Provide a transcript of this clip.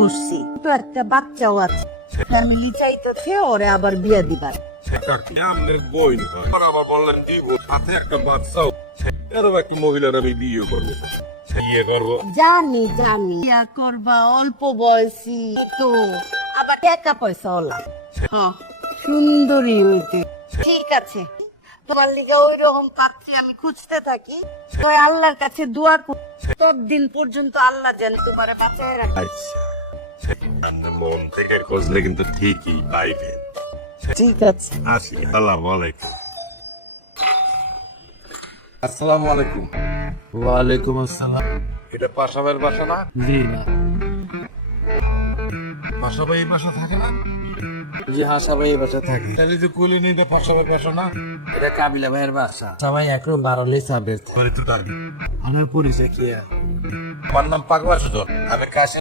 বসছি, তো একটা বাচ্চাও আছে, ফ্যামিলি চাইতেছে ওরে আবার বিয়ে দিবার। আপনার বই আবার বললেন দিব সাথে একটা বাচ্চাও, এরকম একটা মহিলার আমি বিয়ে করবো। বিয়ে করবো জানি জানি বিয়ে করবা, অল্প বয়সী তো, আবার টাকা পয়সা ওলা, হ্যাঁ সুন্দরী হইতে। ঠিক আছে, তোমার লিগে ওই রকম পাত্রী আমি খুঁজতে থাকি, তো আল্লাহর কাছে দোয়া করি ততদিন পর্যন্ত আল্লাহ যেন তোমার বাঁচায় রাখে। আচ্ছা, আপনার মন থেকে খুঁজলে কিন্তু ঠিকই পাইবেন। ঠিক আছে, আসি, আসসালামু আলাইকুম। আসসালামু আলাইকুম। ওয়ালাইকুম আসসালাম। এটা পাশাবের বাসা না? জি না, পাশাবাই এই বাসা থাকে না? জি হ্যাঁ, সবাই এই বাসা থাকে। তাহলে যে কুলি নেই এটা পাশাবের বাসা না? এটা কাবিলা ভাইয়ের বাসা। সবাই এখন বারোলে সাবের মানে তো তার আমার পরিচয় কি আর? আমার নাম পাকবা সুজন, আমি কাশি